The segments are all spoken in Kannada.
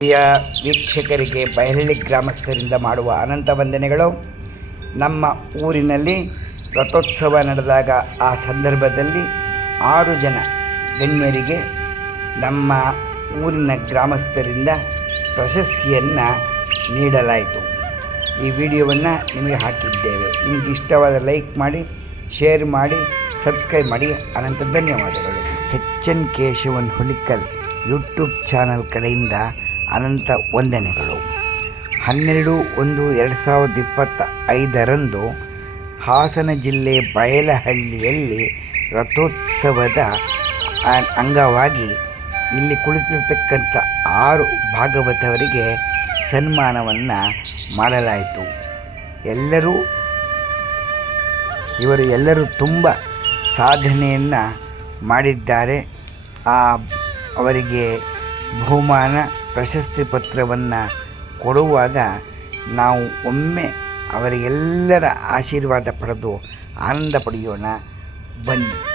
ಪ್ರಿಯ ವೀಕ್ಷಕರಿಗೆ ಬಯಲಳ್ಳಿ ಗ್ರಾಮಸ್ಥರಿಂದ ಮಾಡುವ ಅನಂತ ವಂದನೆಗಳು. ನಮ್ಮ ಊರಿನಲ್ಲಿ ರಥೋತ್ಸವ ನಡೆದಾಗ ಆ ಸಂದರ್ಭದಲ್ಲಿ ಆರು ಜನ ಗಣ್ಯರಿಗೆ ನಮ್ಮ ಊರಿನ ಗ್ರಾಮಸ್ಥರಿಂದ ಪ್ರಶಸ್ತಿಯನ್ನು ನೀಡಲಾಯಿತು. ಈ ವಿಡಿಯೋವನ್ನು ನಿಮಗೆ ಹಾಕಿದ್ದೇವೆ. ನಿಮಗೆ ಇಷ್ಟವಾದ ಲೈಕ್ ಮಾಡಿ, ಶೇರ್ ಮಾಡಿ, ಸಬ್ಸ್ಕ್ರೈಬ್ ಮಾಡಿ. ಅನಂತ ಧನ್ಯವಾದಗಳು. H N Keshavan Hulikal YouTube channel ಕಡೆಯಿಂದ ಅನಂತ ವಂದನೆಗಳು. ಹನ್ನೆರಡು ಒಂದು ಎರಡು ಸಾವಿರದ ಇಪ್ಪತ್ತ ಐದರಂದು ಹಾಸನ ಜಿಲ್ಲೆ ಬಯಲಹಳ್ಳಿಯಲ್ಲಿ ರಥೋತ್ಸವದ ಅಂಗವಾಗಿ ಇಲ್ಲಿ ಕುಳಿತಿರ್ತಕ್ಕಂಥ ಆರು ಭಾಗವತವರಿಗೆ ಸನ್ಮಾನವನ್ನು ಮಾಡಲಾಯಿತು. ಎಲ್ಲರೂ, ಇವರು ಎಲ್ಲರೂ ತುಂಬ ಸಾಧನೆಯನ್ನು ಮಾಡಿದ್ದಾರೆ. ಆ, ಅವರಿಗೆ ಬಹುಮಾನ ಪ್ರಶಸ್ತಿ ಪತ್ರವನ್ನು ಕೊಡುವಾಗ ನಾವು ಒಮ್ಮೆ ಅವರಿಗೆಲ್ಲರ ಆಶೀರ್ವಾದ ಪಡೆದು ಆನಂದ ಪಡೆಯೋಣ. ಬನ್ನಿ.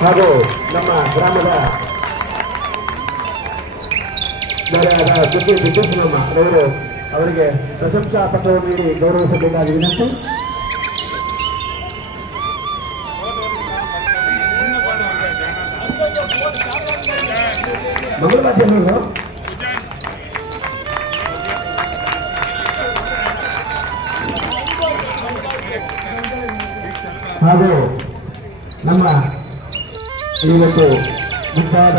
ಹಾಗೂ ನಮ್ಮ ಗ್ರಾಮದ ಜೊತೆ ಬಿದ್ದೇಶ್ವರಮ್ಮ ಅವರು ಅವರಿಗೆ ಪ್ರಶಂಸಾ ಪತ್ರವನ್ನು ನೀಡಿ ಗೌರವಿಸಬೇಕಾದ ವಿನಂತಿ. ಮಂಗಳ ಮಾಧ್ಯಮಗಳು ಹಾಗೂ ನಮ್ಮ ಇವತ್ತು ಮುದ್ದಾದ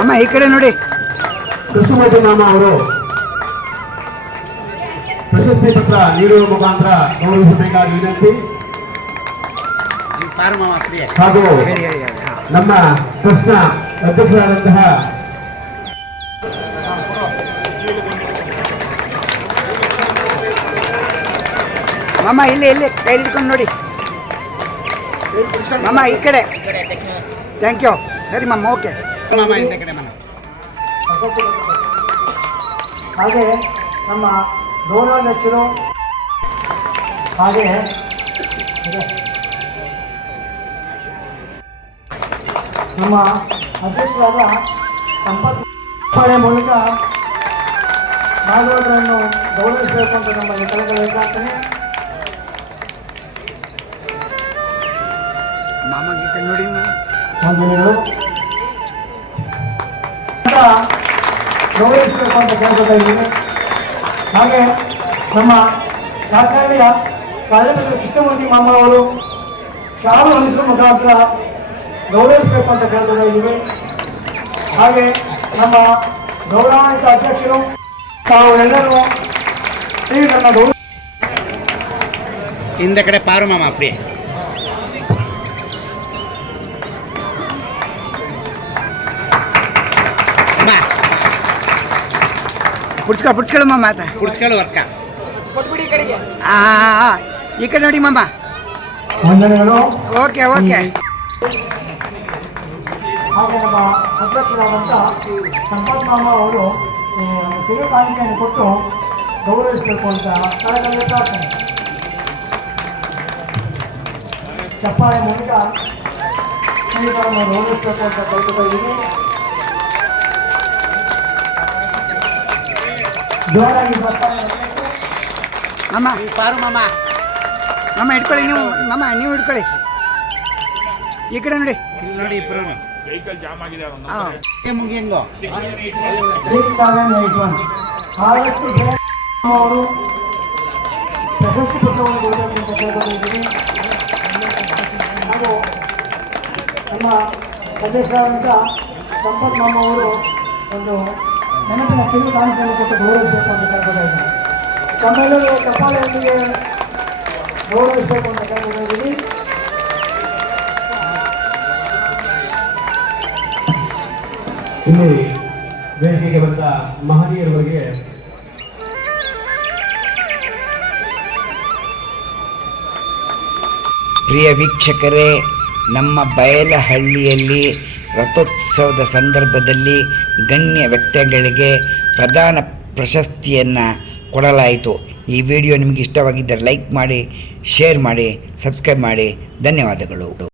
ಅಮ್ಮ ಈ ಕಡೆ ನೋಡಿ. ಕೃಷ್ಣಮೂರ್ತಿ ಮಾಮ ಅವರು ಪ್ರಶಸ್ತಿ ಪತ್ರ ನೀಡುವ ಮುಖಾಂತರ ಗೌರವಿಸಬೇಕಾದ ವಿನಂತಿ. ಹಾಗೂ ನಮ್ಮ ಟ್ರಸ್ಟ್ನ ಅಧ್ಯಕ್ಷರಾದಂತಹ ಮಾಮ ಇಲ್ಲಿ ಇಲ್ಲಿ ಕೈ ಹಿಡ್ಕೊಂಡು ನೋಡಿ. ಮಾಮ ಈ ಕಡೆ. ಥ್ಯಾಂಕ್ ಯು ಸರಿ ಮಾಮ ಓಕೆ ಹಾಗೆ ನಮ್ಮ ಗೌರವಾಧ್ಯಕ್ಷರು ಹಾಗೆ ಇದೆ. ನಮ್ಮ ಅಧ್ಯಕ್ಷರಾದ ಪಡೆ ಮೂಲಕ ಭಾಗವತರನ್ನು ಗೌರವಿಸಬೇಕು ಅಂತ ನಮ್ಮ ಕಳೆಗಳ ಪ್ರಾರ್ಥನೆ ನೋಡಿ ಈ ಅಂತ ಗೌರವಿಸಬೇಕು ಅಂತ ಕೇಳ್ಕೊತಾ ಇದ್ದೀನಿ. ಹಾಗೆ ನಮ್ಮ ರಾಜಕಾರಣಿಯ ಕಾರ್ಯಕ್ರಮ ಕೃಷ್ಣಮೂರ್ತಿ ಮಾಮ ಅವರು ಶಾಲು ಹೊಂದಿಸುವ ಮುಖಾಂತರ ಗೌರವಿಸಬೇಕು ಅಂತ ಕೇಳ್ಕೊತಾ ಇದ್ದೀವಿ ಹಾಗೆ ನಮ್ಮ ಗೌರವಾನ್ವಿತ ಅಧ್ಯಕ್ಷರು ತಾವು ಎಲ್ಲರೂ ಈ ನನ್ನ ಗೌರವ ಹಿಂದೆ ಕಡೆ ಪಾರು ಮಾಮ, ಪ್ರಿಯ. ಪುಡ್ಸ್ಕೊಳ ಪುಡ್ಸ್ಕೊಳ ಮಾಮ ಆತ. ಕುಡಿಸ್ಕೊಳ್ಳು ವರ್ಕ. ಆ, ಆ, ಈ ಕಡೆ ನೋಡಿ ಮಾಮ. ವಂದನೆಗಳು ಓಕೆ ಓಕೆ. ಹಾಗೆ ನಮ್ಮ ಅಧ್ಯಕ್ಷರಾದಂಥ ಸಂಪತ್ ಮಾಮ ಅವರು ಈ ಒಂದು ಕಿರು ಕಾಣಿಕೆಯನ್ನು ಕೊಟ್ಟು ಗೌರವಿಸಬೇಕು ಅಂತ ಕಳೆದ ಪ್ರಾರ್ಥನೆ. ಚಪ್ಪಾಳೆ ಮೂಲಕ ಶ್ರೀಗಳನ್ನು ಗೌರವಿಸಬೇಕು ಅಂತ ಕೇಳ್ಕೊತಾ ಇದ್ದೀನಿ ಅಮ್ಮ ಬರ್ತಾರೆ ಮಾಮ, ಪಾರು ಮಾಮ. ಮಾಮ, ಹಿಡ್ಕೊಳ್ಳಿ ನೀವು. ಮಾಮ, ನೀವು ಹಿಡ್ಕೊಳ್ಳಿ. ಈ ಕಡೆ ನೋಡಿ. ನೋಡಿ ಇಬ್ಬರು ವೆಹಿಕಲ್ ಜಾಮ್ ಆಗಿದೆ ನಮ್ಮ ಸಂಪತ್ ಮಾಮ ಅವರು ಒಂದು ನೆನಪಿನ ಕಿರು ಕಾಣಿಕೆಯನ್ನು ಕೊಟ್ಟು ಗೌರವಿಸಬೇಕು ಅಂತ ಕೇಳ್ಕೊತಾ ತಮ್ಮೆಲ್ಲರೂ ಕಪಾಲೆಯೊಂದಿಗೆ ಗೌರವಿಸಬೇಕು ಅಂತ ಕೇಳ್ಕೊತಾ ಇಲ್ಲಿ ವೇದಿಕೆಗೆ ಬಂದ ಮಹನೀಯರ ಬಗ್ಗೆ ಪ್ರಿಯ ವೀಕ್ಷಕರೇ ನಮ್ಮ ಬಯಲಹಳ್ಳಿಯಲ್ಲಿ ರಥೋತ್ಸವದ ಸಂದರ್ಭದಲ್ಲಿ ಗಣ್ಯ ವ್ಯಕ್ತಿಗಳಿಗೆ ಪ್ರಧಾನ ಪ್ರಶಸ್ತಿಯನ್ನು ಕೊಡಲಾಯಿತು. ಈ ವಿಡಿಯೋ ನಿಮಗೆ ಇಷ್ಟವಾಗಿದ್ದರೆ ಲೈಕ್ ಮಾಡಿ, ಶೇರ್ ಮಾಡಿ, ಸಬ್ಸ್ಕ್ರೈಬ್ ಮಾಡಿ. ಧನ್ಯವಾದಗಳು.